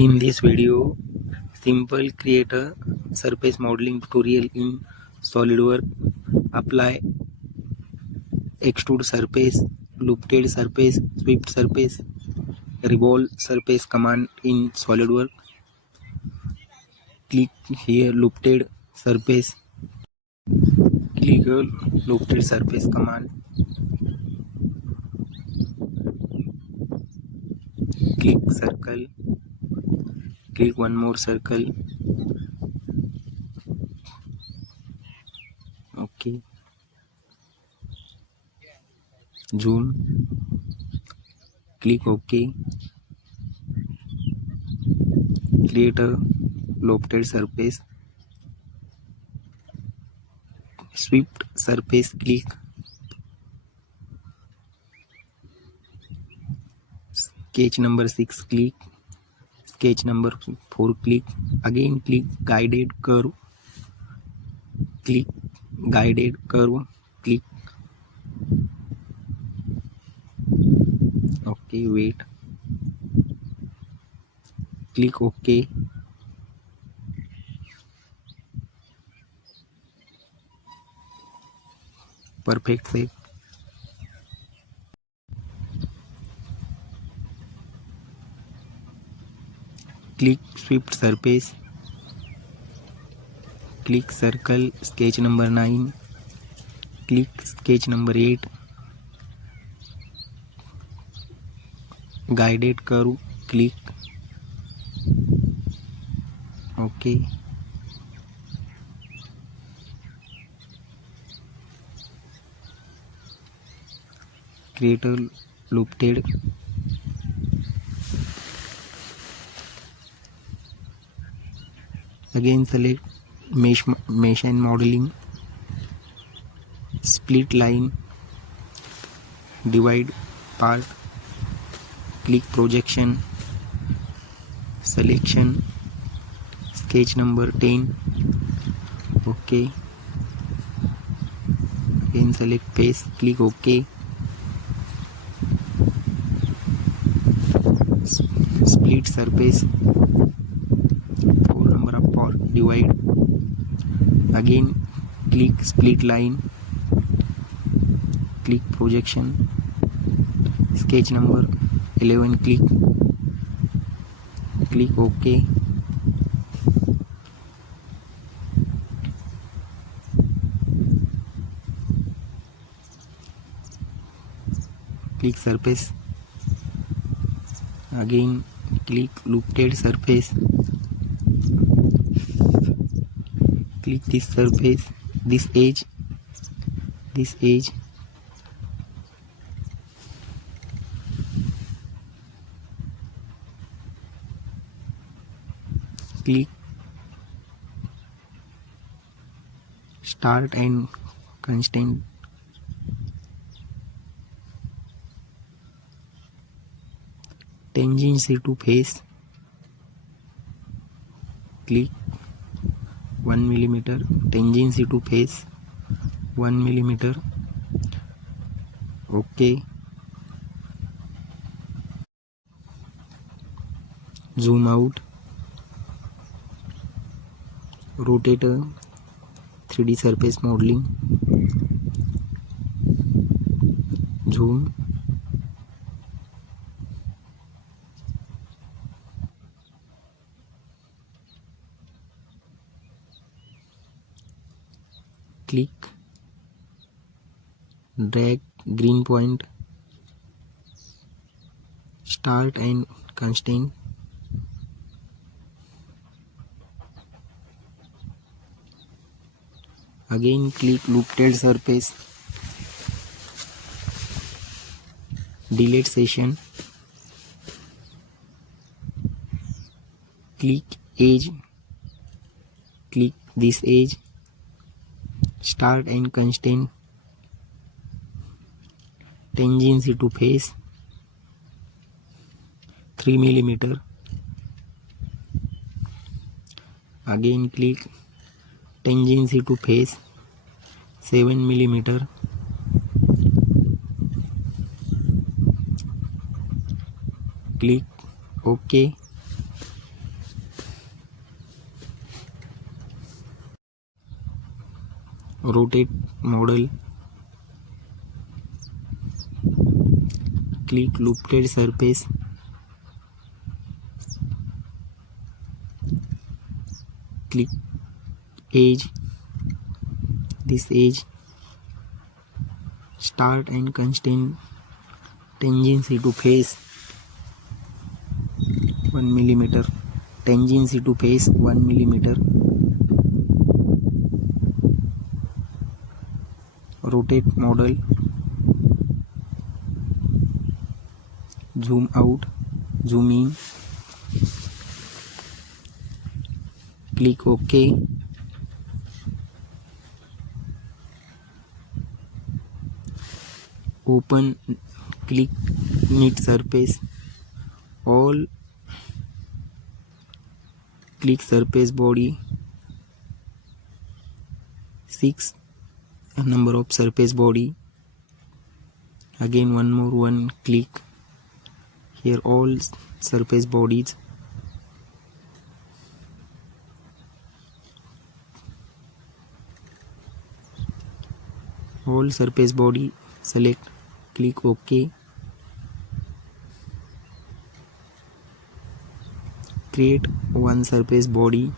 In this video, simple create a surface modeling tutorial in SolidWorks. Apply extrude surface, looped surface, swept surface, revolve surface command in SolidWorks. Click here looped surface. Click looped surface command. Click circle. Click one more circle. Okay. Zoom. Click OK. Create a lofted surface. Swept surface, click. Sketch number 6, click. Sketch number 4, click. Again click guided curve. Click guided curve, click. Okay, wait. Click OK. Perfect shape. Click swept surface. Click circle, sketch number 9. Click sketch number 8. Guided curve, click. Okay. Create a looped. Again select mesh and modeling. Split line. Divide part. Click projection. Selection. Sketch number 10. Okay. Again select face. Click OK. Split surface. 4 number of part. Divide. Again click split line. Click projection. Sketch number 11. Click. Click OK. Click surface. Again click looped surface. Click this surface, this edge. Click start and constant. Tangency to face. Click 1 millimeter. Tangency to face 1 millimeter. Okay. Zoom out. Rotate a 3D surface modeling. Zoom. Click. Drag green point. Start and constant. Again click looped surface. Delete session. Click edge. Click this edge. Start and constant. Tangency to face 3 millimeter. Again click tangency to face 7 millimeter. Click OK. rotate model, click looped surface, click edge, this edge, start and constant tangency to face 1 millimeter, tangency to face 1 millimeter, rotate model, zoom out, zoom in, click OK, open, click knit surface, all, click surface body, 6 number of surface body, again one more one, click here all surface bodies, all surface body, select, click OK, create one surface body,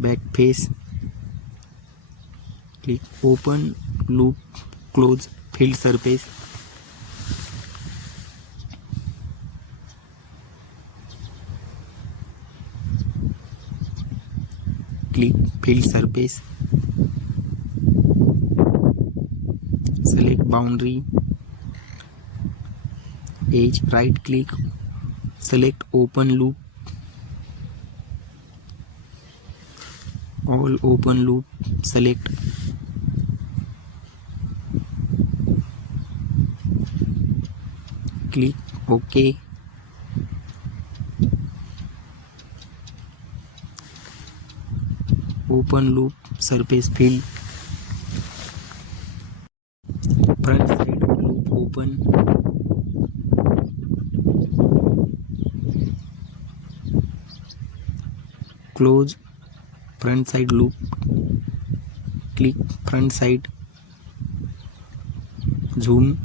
back face, click open, loop, close, filled surface, click filled surface, select boundary, edge, right click, select open loop, all open loop, select, click OK, open loop surface fill, front side loop open, close, front side loop, click front side, zoom,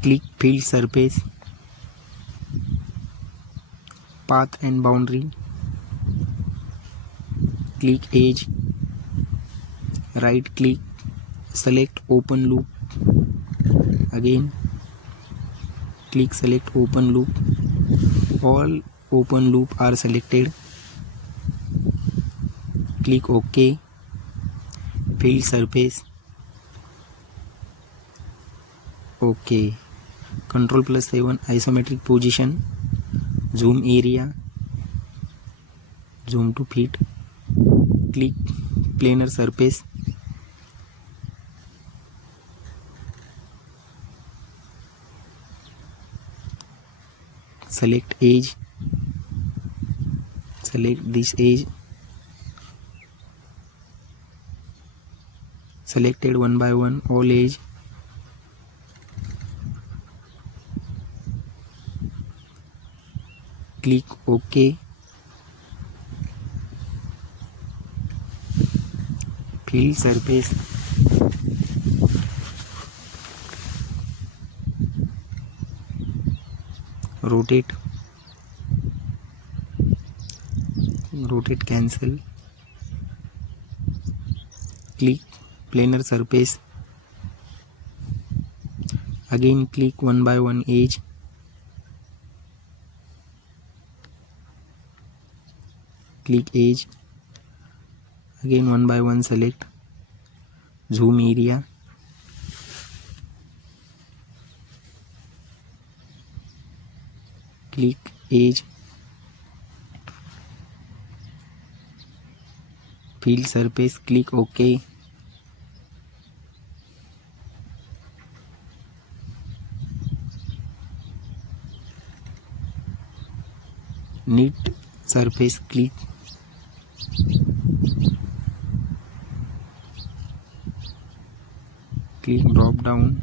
click fill surface, path and boundary, click edge, right click, select open loop, again click select open loop, all open loop are selected, click OK, fill surface, OK, Ctrl+7 isometric position, zoom area, zoom to fit, click planar surface, select edge, select this edge, selected one by one all edge, click OK, fill surface, rotate, cancel, click planar surface, again click one by one edge, click edge, again one by one select, zoom area, click edge, fill surface, click OK, knit surface, click, drop down,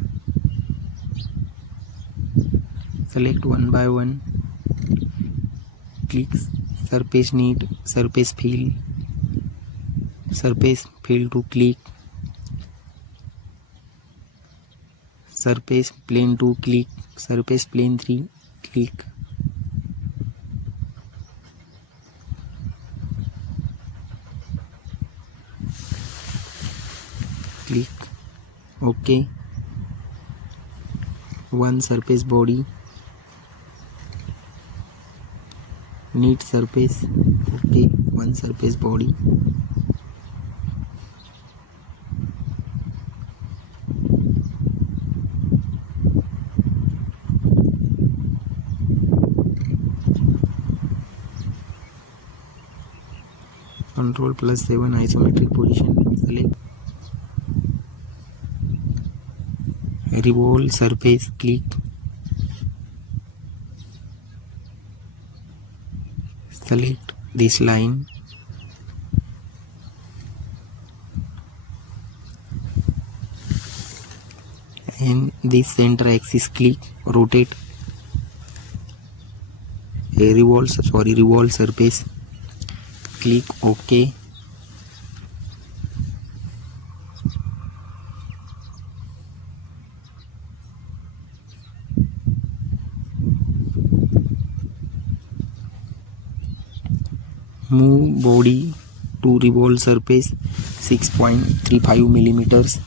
select one by one, click surface need, surface fill to click, surface plane 2 click, surface plane 3 click, click OK. One surface body, need surface, OK. One surface body, Ctrl+7 isometric position, select Revolve Surface, click, select this line, and this center axis, click, rotate Revolve Surface, click OK. Move body to Revolve Surface 6.35 millimeters.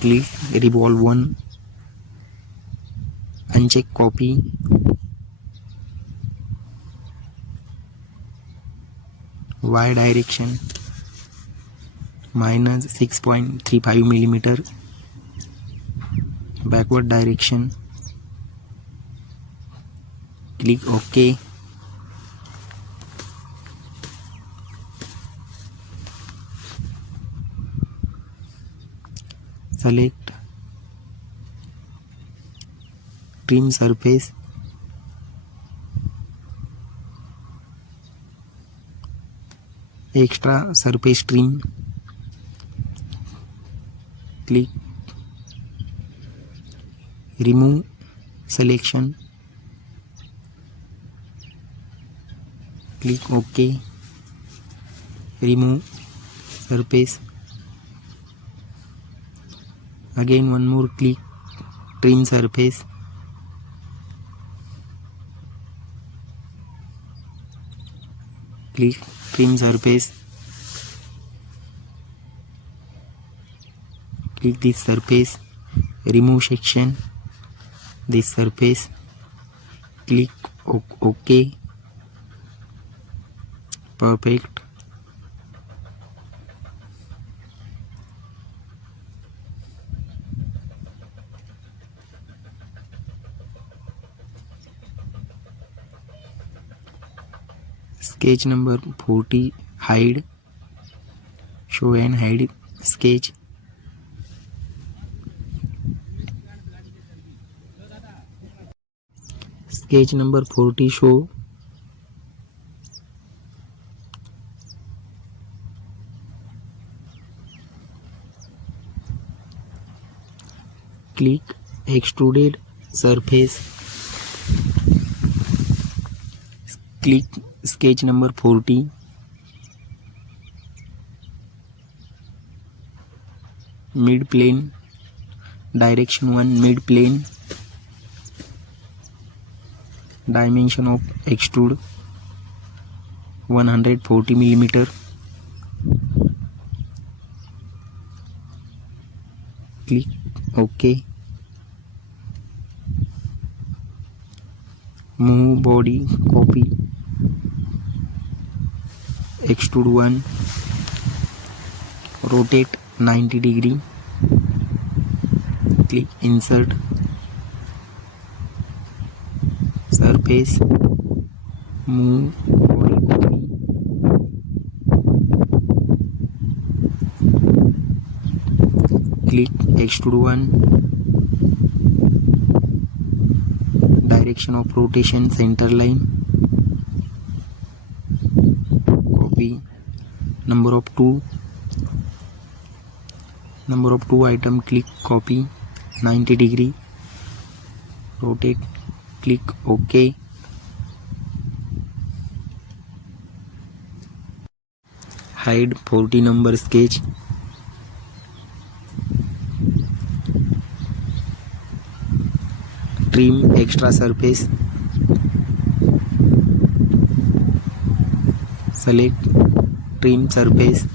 Click Revolve 1, uncheck copy, Y direction minus 6.35 millimeter, backward direction, click OK. Select Trim Surface, extra surface trim, click remove selection, click OK. Remove surface, again one more click Trim Surface, click Trim Surface, click this surface, remove section, this surface, click OK. Perfect. Sketch number 40, hide, show and hide sketch. Sketch number 40, show. Click extruded surface, click sketch number 40, mid plane, direction 1 mid plane, dimension of extrude 140 millimeter, click OK. Move body, copy, extrude 1, rotate 90 degree, click insert, surface, move body, copy, click extrude 1, direction of rotation center line, copy, number of 2 item, click copy 90 degree, rotate, click OK. Hide 40 number sketch. Trim extra surface. Select trim surface.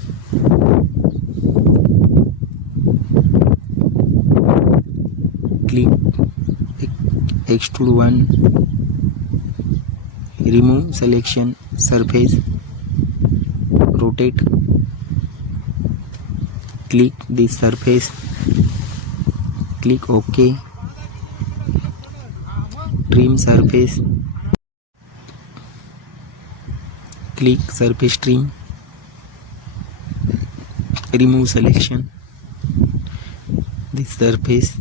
Click extrude one. Remove selection surface. Rotate. Click this surface. Click OK. Trim surface. Click surface trim. Remove selection. This surface.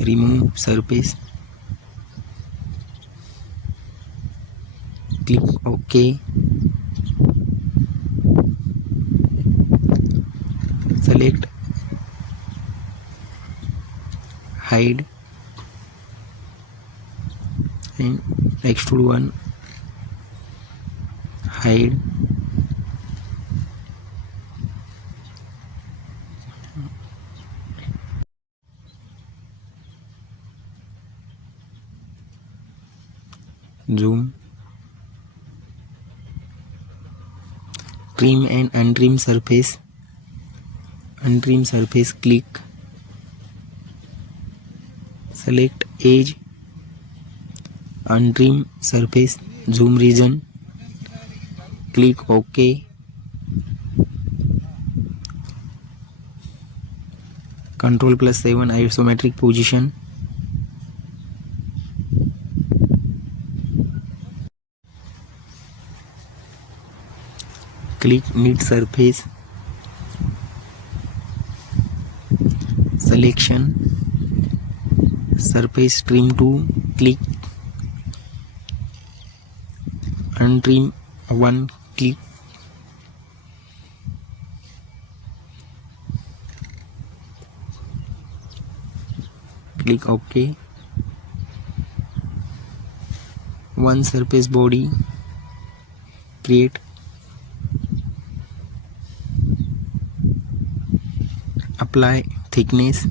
Remove surface. Click OK. Select hide and extrude one. Hide. Zoom. Trim and untrim surface. Untrim surface, click. Select edge. Untrim surface, zoom region. Click OK. Ctrl+7 isometric position. Click mid surface. Selection. Surface trim to. Click. Untrim one. Click. Click OK. One surface body. Create. Apply thickness.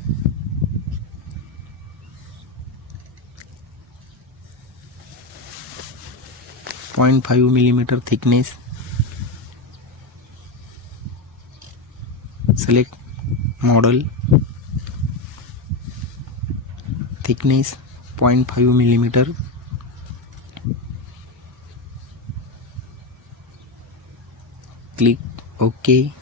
.5mm thickness. Select model. Thickness 0.5mm. Click OK.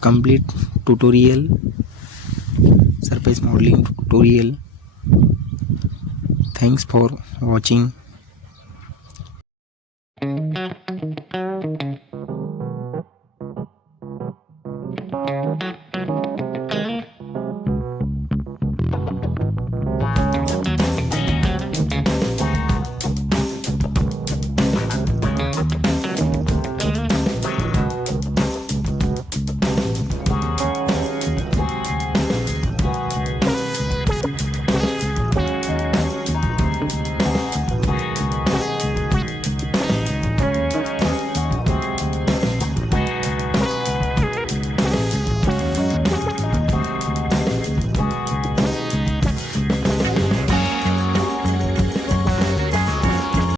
Complete tutorial, surface modeling tutorial. Thanks for watching.